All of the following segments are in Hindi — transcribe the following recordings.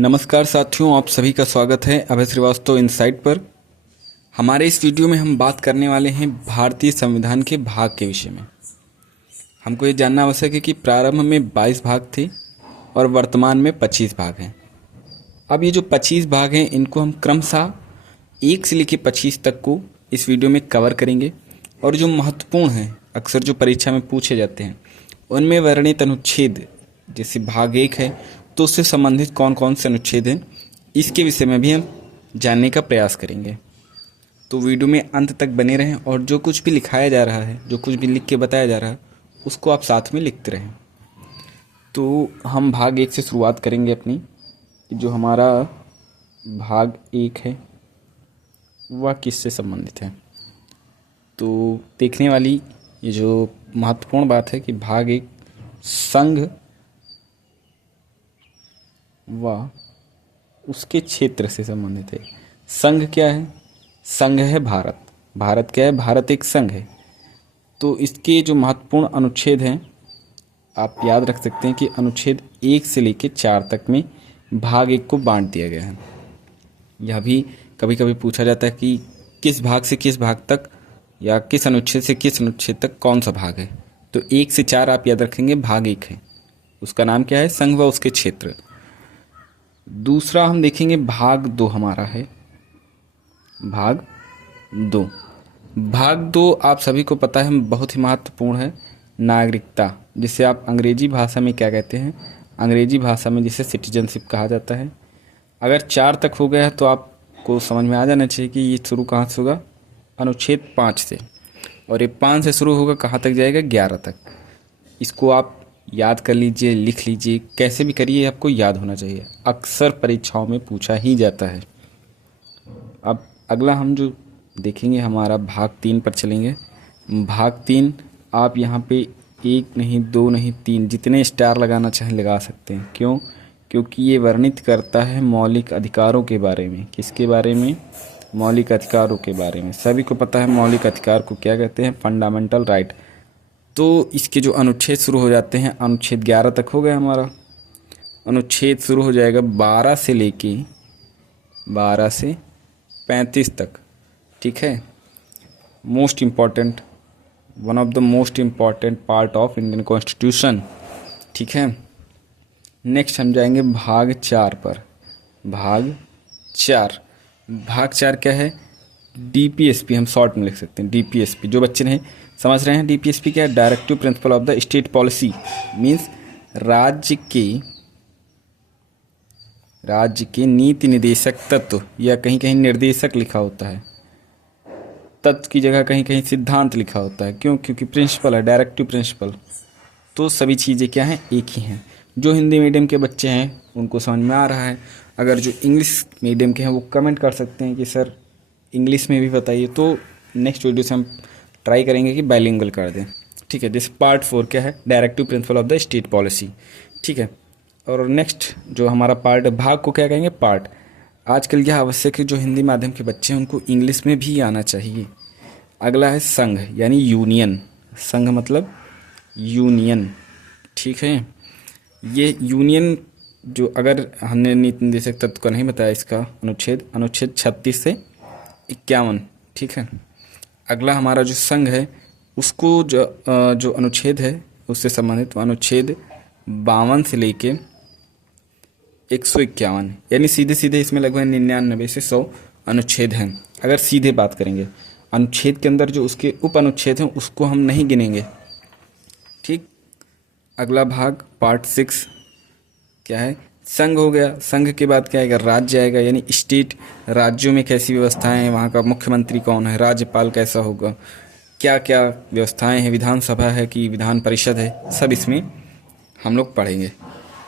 नमस्कार साथियों, आप सभी का स्वागत है अभय श्रीवास्तव इनसाइट पर। हमारे इस वीडियो में हम बात करने वाले हैं भारतीय संविधान के भाग के विषय में। हमको ये जानना आवश्यक है कि प्रारंभ में 22 भाग थे और वर्तमान में 25 भाग हैं। अब ये जो 25 भाग हैं इनको हम क्रमशः 1 से लेकर 25 तक को इस वीडियो में कवर करेंगे। और जो महत्वपूर्ण हैं, अक्सर जो परीक्षा में पूछे जाते हैं, उनमें वर्णित अनुच्छेद, जैसे भाग 1 है तो उससे संबंधित कौन कौन से अनुच्छेद हैं, इसके विषय में भी हम जानने का प्रयास करेंगे। तो वीडियो में अंत तक बने रहें और जो कुछ भी लिखाया जा रहा है, जो कुछ भी लिख के बताया जा रहा है, उसको आप साथ में लिखते रहें। तो हम भाग 1 से शुरुआत करेंगे अपनी। जो हमारा भाग 1 है वह किससे संबंधित है। तो देखने वाली ये जो महत्वपूर्ण बात है कि भाग 1 संघ व उसके क्षेत्र से संबंधित है। संघ क्या है? संघ है भारत। भारत क्या है? भारत एक संघ है। तो इसके जो महत्वपूर्ण अनुच्छेद हैं, आप याद रख सकते हैं कि अनुच्छेद 1 से लेकर 4 तक में भाग 1 को बांट दिया गया है। यह भी कभी कभी पूछा जाता है कि किस भाग से किस भाग तक या किस अनुच्छेद से किस अनुच्छेद तक कौन सा भाग है। तो 1 से 4 आप याद रखेंगे भाग 1 है, उसका नाम क्या है? संघ व उसके क्षेत्र। दूसरा हम देखेंगे भाग 2 हमारा है। भाग 2, भाग 2 आप सभी को पता है बहुत ही महत्वपूर्ण है। नागरिकता, जिसे आप अंग्रेजी भाषा में क्या कहते हैं? अंग्रेजी भाषा में जिसे सिटीजनशिप कहा जाता है। अगर 4 तक हो गया है तो आपको समझ में आ जाना चाहिए कि ये शुरू कहाँ से होगा? अनुच्छेद 5 से। और ये 5 से शुरू होगा, कहाँ तक जाएगा? 11 तक। इसको आप याद कर लीजिए, लिख लीजिए, कैसे भी करिए, आपको याद होना चाहिए। अक्सर परीक्षाओं में पूछा ही जाता है। अब अगला हम जो देखेंगे हमारा भाग 3 पर चलेंगे। भाग 3 आप यहाँ पे 1 नहीं, 2 नहीं, 3 जितने स्टार लगाना चाहें लगा सकते हैं। क्यों? क्योंकि ये वर्णित करता है मौलिक अधिकारों के बारे में। किसके बारे में? मौलिक अधिकारों के बारे में। सभी को पता है मौलिक अधिकार को क्या कहते हैं? Fundamental right. तो इसके जो अनुच्छेद शुरू हो जाते हैं, अनुच्छेद 11 तक हो गया हमारा। अनुच्छेद शुरू हो जाएगा 12 से लेके 35 तक। ठीक है। Most important, one of the most important part of Indian constitution. ठीक है। नेक्स्ट हम जाएंगे भाग 4 पर। भाग 4, भाग 4 क्या है? डीपीएसपी, हम शॉर्ट में लिख सकते हैं डीपीएसपी। जो बच्चे नहीं समझ रहे हैं डीपीएसपी क्या है? Directive principle of the state policy. Means राज्य के नीति निदेशक तत्व, या कहीं कहीं निर्देशक लिखा होता है, तत्व की जगह कहीं कहीं सिद्धांत लिखा होता है। क्यों? क्योंकि प्रिंसिपल है, डायरेक्टिव प्रिंसिपल। तो सभी चीज़ें क्या हैं? एक ही हैं। जो हिंदी मीडियम के बच्चे हैं उनको समझ में आ रहा है। अगर जो इंग्लिश मीडियम के हैं वो कमेंट कर सकते हैं कि सर इंग्लिश में भी बताइए। तो नेक्स्ट वीडियो से हम ट्राई करेंगे कि बाइलिंगुअल कर दें। ठीक है। जैसे पार्ट 4 क्या है? Directive principle of the state policy. ठीक है। और नेक्स्ट जो हमारा पार्ट, भाग को क्या कहेंगे? पार्ट। आजकल यह आवश्यक है जो हिंदी माध्यम के बच्चे हैं उनको इंग्लिश में भी आना चाहिए। अगला है संघ, यानी यूनियन। संघ मतलब यूनियन। ठीक है। ये यूनियन जो, अगर हमने नीति निदेशक तत्व का नहीं बताया, इसका अनुच्छेद 36 से 51। ठीक है। अगला हमारा जो संघ है उसको जो अनुच्छेद है उससे संबंधित अनुच्छेद 52 से लेके 151, यानी सीधे सीधे इसमें लगभग 99 से 100 अनुच्छेद हैं। अगर सीधे बात करेंगे अनुच्छेद के अंदर जो उसके उप अनुच्छेद हैं उसको हम नहीं गिनेंगे। ठीक। अगला भाग पार्ट 6 क्या है? संघ हो गया। संघ के बाद क्या आएगा? राज्य आएगा, यानी स्टेट। राज्यों में कैसी व्यवस्थाएं हैं, वहाँ का मुख्यमंत्री कौन है, राज्यपाल कैसा होगा, क्या क्या व्यवस्थाएं हैं, विधानसभा है कि विधान परिषद है, सब इसमें हम लोग पढ़ेंगे।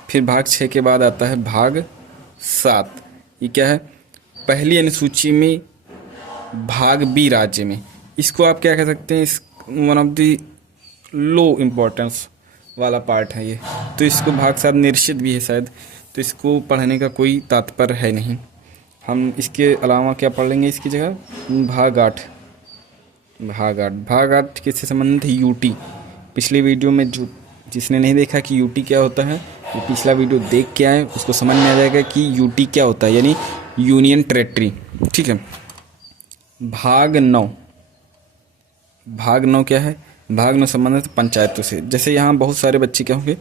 फिर भाग 6 के बाद आता है भाग 7। ये क्या है? पहली अनुसूची में भाग बी राज्य में। इसको आप क्या कह सकते हैं? इस one of the low importance वाला पार्ट है ये। तो इसको भाग 7 निश्चित भी है शायद, तो इसको पढ़ने का कोई तात्पर्य है नहीं। हम इसके अलावा क्या पढ़ लेंगे इसकी जगह? भाग 8। भाग 8 किससे संबंधित है? यूटी। पिछले वीडियो में जो जिसने नहीं देखा कि यूटी क्या होता है, ये पिछला वीडियो देख के आए, उसको समझ में आ जाएगा कि यूटी क्या होता है, यानी यूनियन टेरेटरी। ठीक है। भाग 9, भाग 9 क्या है? भाग 9 संबंधित पंचायतों से। जैसे यहाँ बहुत सारे बच्चे क्या होंगे,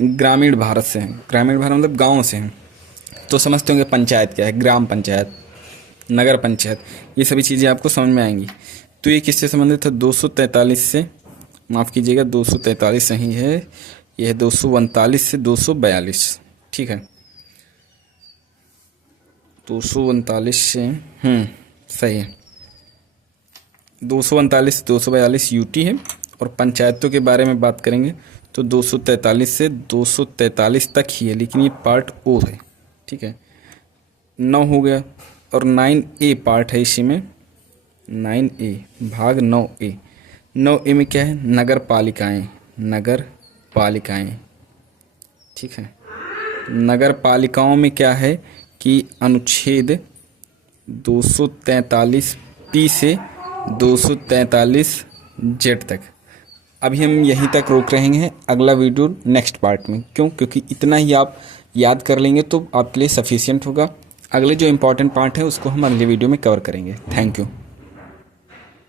ग्रामीण भारत से हैं, ग्रामीण भारत मतलब गाँव से हैं, तो समझते होंगे पंचायत क्या है, ग्राम पंचायत, नगर पंचायत, ये सभी चीज़ें आपको समझ में आएंगी। तो ये किससे संबंधित है? 243 से, माफ़ कीजिएगा 243 सही है, यह है 239 से 242। ठीक है, 239 से सही है, 239 से 242 यूटी है। और पंचायतों के बारे में बात करेंगे तो 243 से 243 तक ही है, लेकिन ये पार्ट ओ है। ठीक है, 9 हो गया। और 9A पार्ट है इसी में, 9A भाग 9A। 9A में क्या है? नगर पालिकाएँ, नगर पालिकाएँ। ठीक है, नगर पालिकाओं में क्या है कि अनुच्छेद 243 से 243 तक। अभी हम यहीं तक रोक रहे हैं, अगला वीडियो नेक्स्ट पार्ट में। क्यों? क्योंकि इतना ही आप याद कर लेंगे तो आपके लिए सफिशिएंट होगा। अगले जो इम्पोर्टेंट पार्ट है उसको हम अगले वीडियो में कवर करेंगे। Thank you.